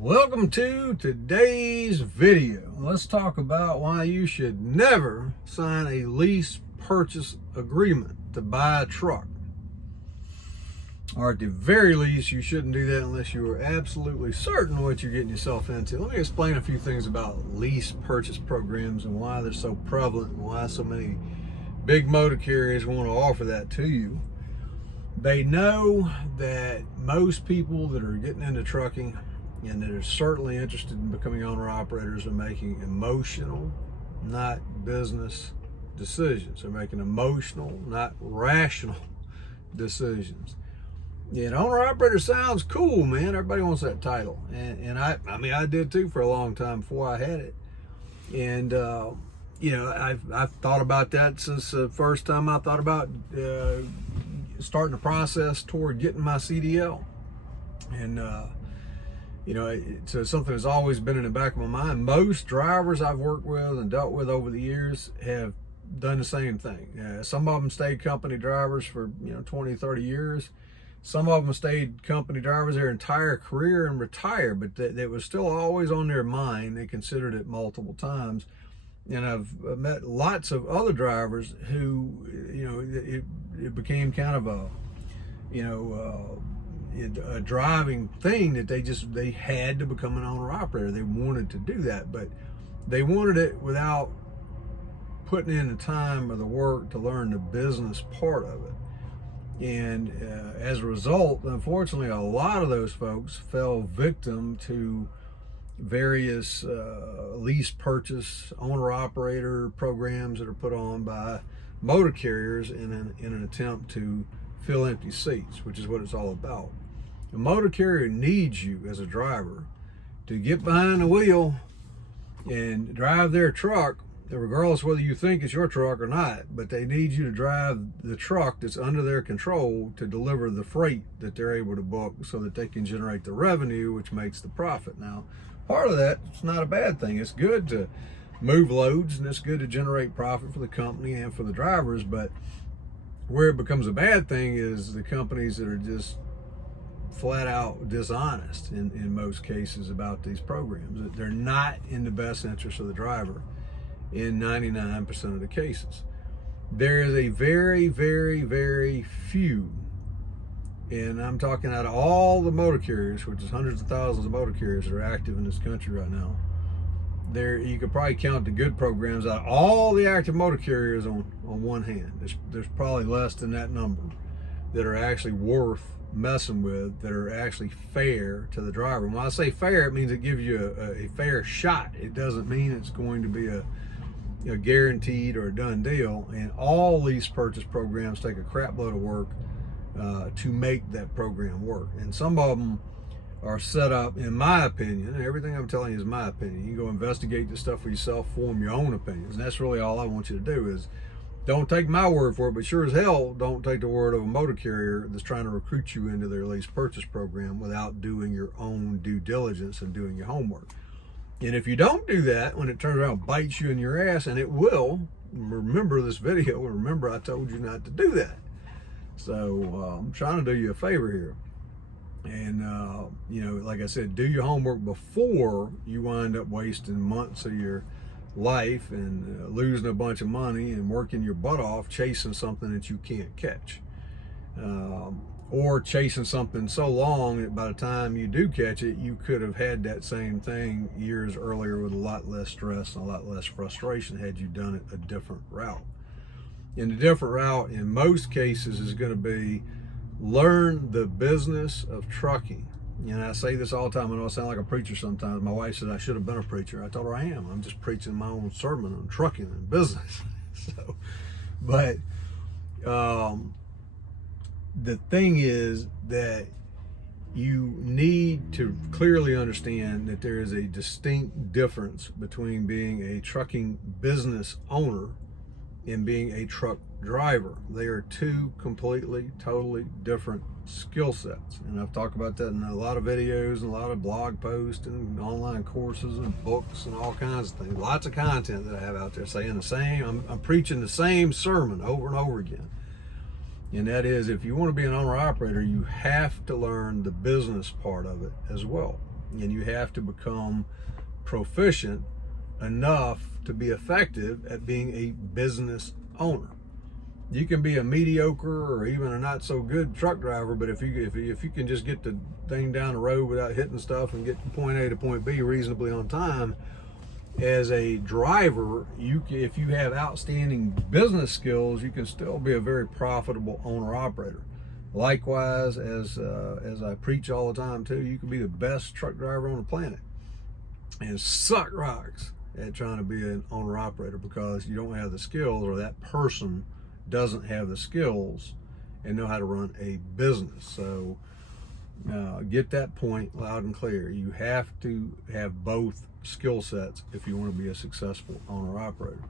Welcome to today's video. Let's talk about why you should never sign a lease purchase agreement to buy a truck. Or at the very least, you shouldn't do that unless you are absolutely certain what you're getting yourself into. Let me explain a few things about lease purchase programs and why they're so prevalent and why so many big motor carriers want to offer that to you. They know that most people that are getting into trucking and that are certainly interested in becoming owner-operators are making emotional, not business decisions. They're making emotional, not rational decisions. Yeah, owner-operator sounds cool, man. Everybody wants that title. And I did too for a long time before I had it. And, I've thought about that since the first time I thought about starting the process toward getting my CDL. And, it's something that's always been in the back of my mind. Most drivers I've worked with and dealt with over the years have done the same thing. Some of them stayed company drivers for 20, 30 years. Some of them stayed company drivers their entire career and retired, but that was still always on their mind. They considered it multiple times. And I've met lots of other drivers who, it became kind of a driving thing that they had to become an owner operator. They wanted to do that, but they wanted it without putting in the time or the work to learn the business part of it. And as a result, unfortunately, a lot of those folks fell victim to various lease purchase owner operator programs that are put on by motor carriers in an attempt to fill empty seats, which is what it's all about. A motor carrier needs you as a driver to get behind the wheel and drive their truck, regardless whether you think it's your truck or not, but they need you to drive the truck that's under their control to deliver the freight that they're able to book so that they can generate the revenue, which makes the profit. Now, part of that, it's not a bad thing. It's good to move loads and it's good to generate profit for the company and for the drivers, but where it becomes a bad thing is the companies that are just flat out dishonest in most cases about these programs. They're not in the best interest of the driver in 99% of the cases. There is a very, very, very few, and I'm talking out of all the motor carriers, which is hundreds of thousands of motor carriers that are active in this country right now. You could probably count the good programs out of all the active motor carriers on one hand. There's probably less than that number that are actually worth messing with, that are actually fair to the driver. And when I say fair, it means it gives you a fair shot. It doesn't mean it's going to be a guaranteed or a done deal. And all lease purchase programs take a crap load of work to make that program work. And some of them are set up, in my opinion, and everything I'm telling you is my opinion. You can go investigate this stuff for yourself, form your own opinions. And that's really all I want you to do is don't take my word for it, but sure as hell don't take the word of a motor carrier that's trying to recruit you into their lease purchase program without doing your own due diligence and doing your homework. And if you don't do that, when it turns around and bites you in your ass, and it will, remember this video, remember I told you not to do that. So I'm trying to do you a favor here. And, like I said, do your homework before you wind up wasting months of your life and losing a bunch of money and working your butt off chasing something that you can't catch, or chasing something so long that by the time you do catch it, you could have had that same thing years earlier with a lot less stress and a lot less frustration had you done it a different route. And the different route in most cases is going to be learn the business of trucking. And I say this all the time, and I sound like a preacher sometimes. My wife said I should have been a preacher. I told her I am. I'm just preaching my own sermon on trucking and business. But the thing is that you need to clearly understand that there is a distinct difference between being a trucking business owner and being a truck driver. They are two completely, totally different skill sets. And I've talked about that in a lot of videos and a lot of blog posts and online courses and books and all kinds of things. Lots of content that I have out there saying the same. I'm preaching the same sermon over and over again. And that is, if you want to be an owner operator, you have to learn the business part of it as well. and you have to become proficient enough to be effective at being a business owner. You can be a mediocre or even a not so good truck driver, but if you can just get the thing down the road without hitting stuff and get from point A to point B reasonably on time, as a driver, if you have outstanding business skills, you can still be a very profitable owner operator. Likewise, as I preach all the time too, you can be the best truck driver on the planet and suck rocks at trying to be an owner operator because you don't have the skills, or that person doesn't have the skills and know how to run a business. So get that point loud and clear. You have to have both skill sets if you want to be a successful owner operator.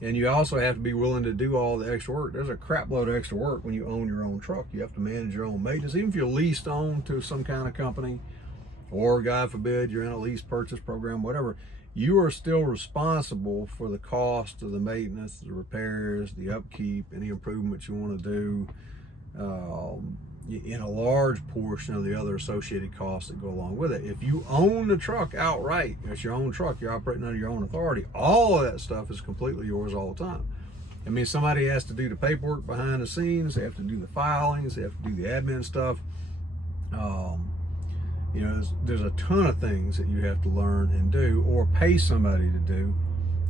And you also have to be willing to do all the extra work. There's a crap load of extra work when you own your own truck. You have to manage your own maintenance. Even if you're leased on to some kind of company, or God forbid you're in a lease purchase program, whatever, you are still responsible for the cost of the maintenance, the repairs, the upkeep, any improvements you want to do, in a large portion of the other associated costs that go along with it. If you own the truck outright, it's your own truck, you're operating under your own authority, all of that stuff is completely yours all the time. I mean, somebody has to do the paperwork behind the scenes, they have to do the filings, they have to do the admin stuff. There's a ton of things that you have to learn and do, or pay somebody to do.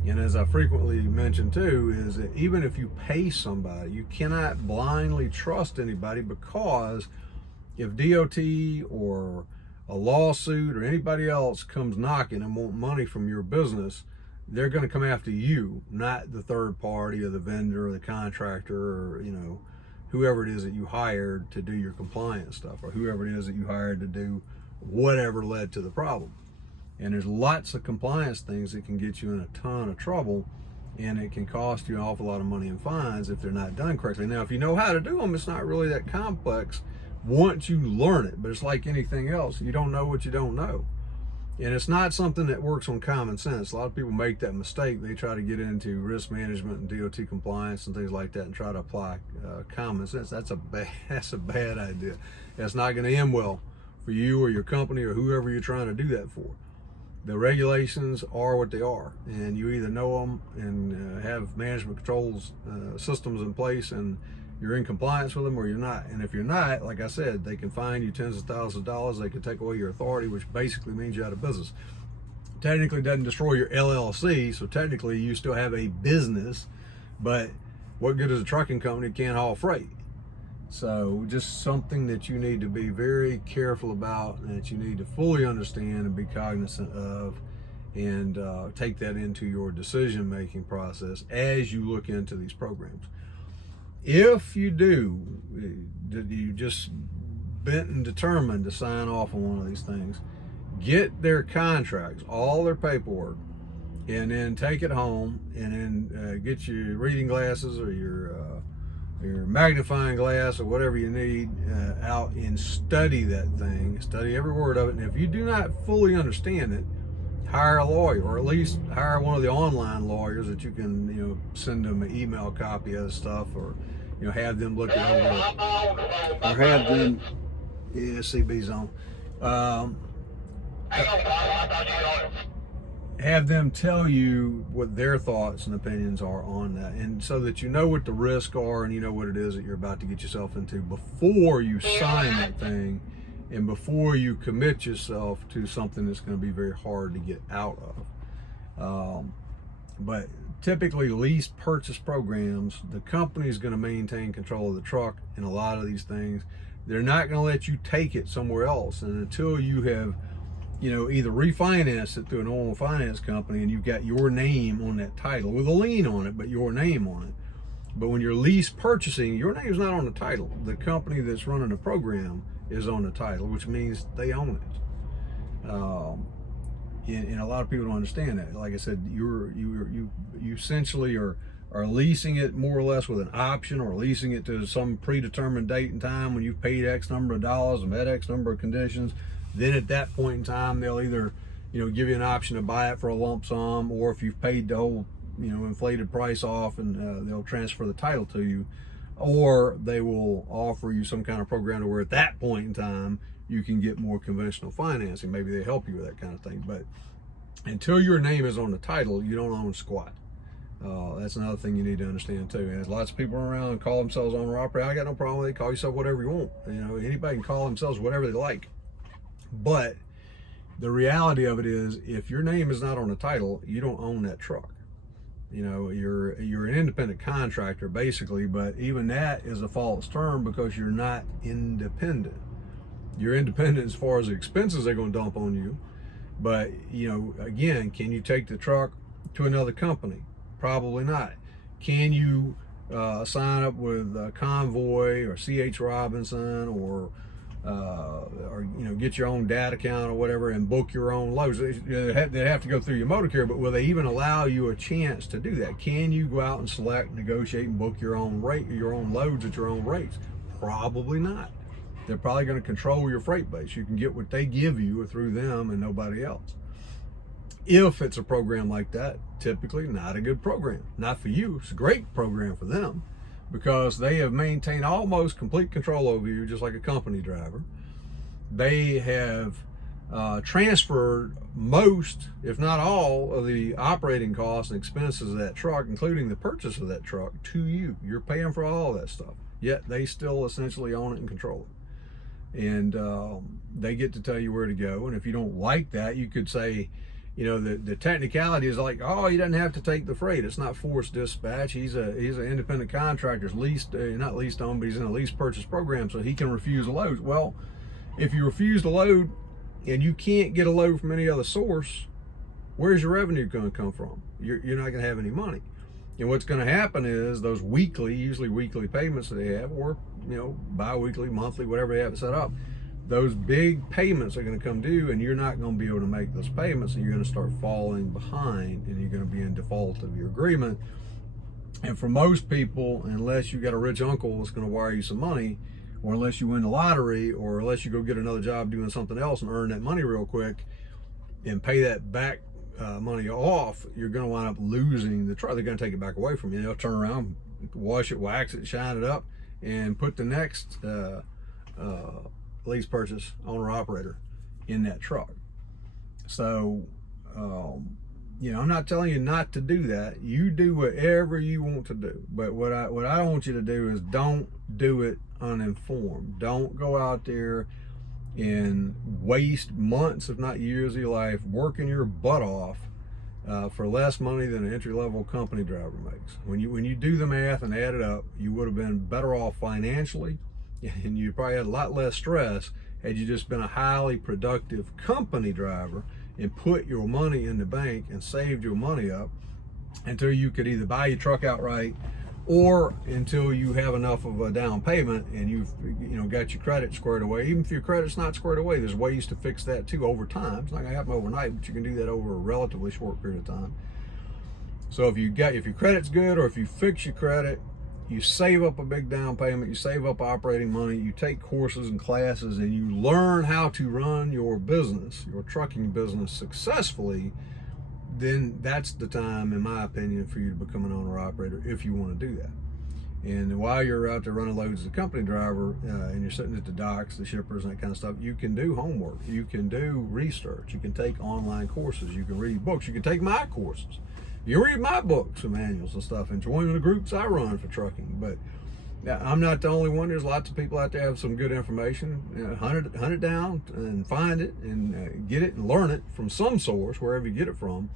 And as I frequently mention too, is that even if you pay somebody, you cannot blindly trust anybody, because if DOT or a lawsuit or anybody else comes knocking and want money from your business, they're going to come after you, not the third party or the vendor or the contractor, or whoever it is that you hired to do your compliance stuff, or whoever it is that you hired to do whatever led to the problem. And there's lots of compliance things that can get you in a ton of trouble, and it can cost you an awful lot of money in fines if they're not done correctly. Now, if you know how to do them, it's not really that complex once you learn it, but it's like anything else. You don't know what you don't know. And it's not something that works on common sense. A lot of people make that mistake. They try to get into risk management and DOT compliance and things like that and try to apply common sense. That's a bad idea. That's not going to end well for you or your company or whoever you're trying to do that for. The regulations are what they are, and you either know them and have management controls systems in place and you're in compliance with them, or you're not. And if you're not, like I said, they can fine you tens of thousands of dollars. They can take away your authority, which basically means you're out of business. Technically doesn't destroy your LLC, so technically you still have a business, but what good is a trucking company that can't haul freight? So just something that you need to be very careful about, and that you need to fully understand and be cognizant of, and take that into your decision-making process as you look into these programs. If you do, you just bent and determined to sign off on one of these things, get their contracts, all their paperwork, and then take it home, and then get your reading glasses or your magnifying glass or whatever you need out and study that thing, study every word of it. And if you do not fully understand it, hire a lawyer, or at least hire one of the online lawyers that you can send them an email copy of the stuff, or have them look it over, or have them CB's on, have them tell you what their thoughts and opinions are on that, and so that you know what the risks are and you know what it is that you're about to get yourself into before you sign that thing, and before you commit yourself to something that's going to be very hard to get out of. But typically lease purchase programs, the company is going to maintain control of the truck in a lot of these things. They're not going to let you take it somewhere else, and until you have either refinance it through a normal finance company and you've got your name on that title with a lien on it, but your name on it. But when you're lease purchasing, your name's not on the title. The company that's running the program is on the title, which means they own it. And a lot of people don't understand that. Like I said, you essentially are leasing it more or less with an option, or leasing it to some predetermined date and time when you've paid X number of dollars and met X number of conditions. Then at that point in time, they'll either, give you an option to buy it for a lump sum, or if you've paid the whole, inflated price off, and they'll transfer the title to you, or they will offer you some kind of program to where at that point in time, you can get more conventional financing. Maybe they help you with that kind of thing. But until your name is on the title, you don't own squat. That's another thing you need to understand too. And there's lots of people around call themselves owner operator. I got no problem with it. Call yourself whatever you want. You know, anybody can call themselves whatever they like. But the reality of it is, if your name is not on the title, you don't own that truck. You know, you're an independent contractor basically, but even that is a false term because you're not independent. You're independent as far as the expenses they're going to dump on you. But, you know, again, can you take the truck to another company? Probably not. Can you sign up with Convoy or C.H. Robinson or you know, get your own data account or whatever and book your own loads? They have to go through your motor carrier, but will they even allow you a chance to do that? Can you go out and select, negotiate, and book your own rate, your own loads at your own rates? Probably not. They're probably going to control your freight base. You can get what they give you through them and nobody else. If it's a program like that, typically not a good program. Not for you. It's a great program for them because they have maintained almost complete control over you, just like a company driver. They have transferred most, if not all, of the operating costs and expenses of that truck, including the purchase of that truck, to you. You're paying for all that stuff, yet they still essentially own it and control it. And they get to tell you where to go. And if you don't like that, you could say, you know, the technicality is like, oh, he doesn't have to take the freight. It's not forced dispatch. He's an independent contractor, leased, not leased on, but he's in a lease purchase program, so he can refuse a load. Well, if you refuse a load and you can't get a load from any other source, where's your revenue going to come from? You're not going to have any money. And what's going to happen is those usually weekly payments that they have, or, you know, bi-weekly, monthly, whatever they have it set up, those big payments are going to come due, and you're not going to be able to make those payments, and you're going to start falling behind, and you're going to be in default of your agreement. And for most people, unless you got a rich uncle that's going to wire you some money, or unless you win the lottery, or unless you go get another job doing something else and earn that money real quick and pay that back money off, you're going to wind up losing the truck. They're going to take it back away from you. They'll turn around, wash it, wax it, shine it up, and put the next lease purchase owner operator in that truck. So you know, I'm not telling you not to do that. You do whatever you want to do, but what I want you to do is don't do it uninformed. Don't go out there and waste months, if not years of your life, working your butt off for less money than an entry-level company driver makes. When you do the math and add it up, you would have been better off financially, and you probably had a lot less stress had you just been a highly productive company driver and put your money in the bank and saved your money up until you could either buy your truck outright, or until you have enough of a down payment and you've got your credit squared away. Even if your credit's not squared away, there's ways to fix that too over time. It's not gonna happen overnight, but you can do that over a relatively short period of time. So if your credit's good, or if you fix your credit, you save up a big down payment, you save up operating money, you take courses and classes, and you learn how to run your business, your trucking business successfully, then that's the time, in my opinion, for you to become an owner-operator if you want to do that. And while you're out there running loads as a company driver, and you're sitting at the docks, the shippers, and that kind of stuff, you can do homework, you can do research, you can take online courses, you can read books, you can take my courses, you read my books and manuals and stuff, and join the groups I run for trucking. But I'm not the only one. There's lots of people out there have some good information. Hunt it down and find it and get it and learn it from some source, wherever you get it from.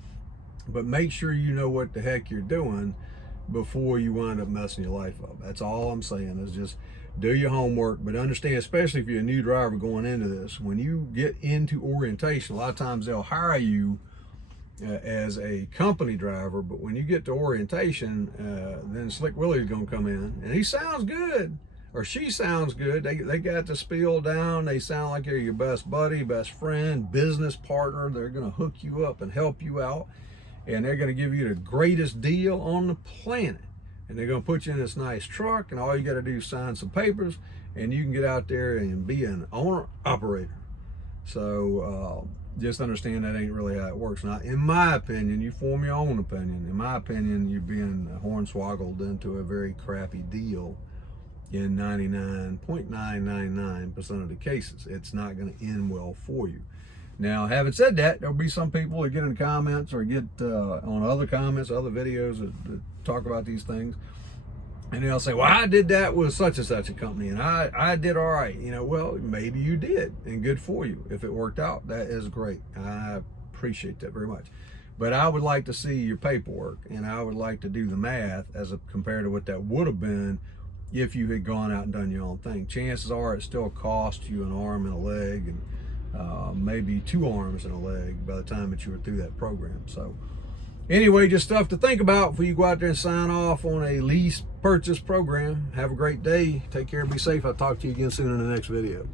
But make sure you know what the heck you're doing before you wind up messing your life up. That's all I'm saying, is just do your homework. But understand, especially if you're a new driver going into this, when you get into orientation, a lot of times they'll hire you as a company driver, but when you get to orientation, then Slick Willie's gonna come in, and he sounds good, or she sounds good. They got the spiel down. They sound like they're your best buddy, best friend, business partner. They're gonna hook you up and help you out, and they're gonna give you the greatest deal on the planet. And they're gonna put you in this nice truck, and all you gotta do is sign some papers, and you can get out there and be an owner operator. So just understand that ain't really how it works. Now, in my opinion, you form your own opinion. In my opinion, you're being hornswoggled into a very crappy deal in 99.999% of the cases. It's not going to end well for you. Now, having said that, there'll be some people that get in the comments or get on other comments, other videos that talk about these things, and they'll say, well, I did that with such and such a company, and I did all right. You know, well, maybe you did, and good for you. If it worked out, that is great. I appreciate that very much. But I would like to see your paperwork, and I would like to do the math compared to what that would have been if you had gone out and done your own thing. Chances are it still cost you an arm and a leg, and maybe 2 arms and a leg by the time that you were through that program. So anyway, just stuff to think about before you go out there and sign off on a lease purchase program. Have a great day. Take care and be safe. I'll talk to you again soon in the next video.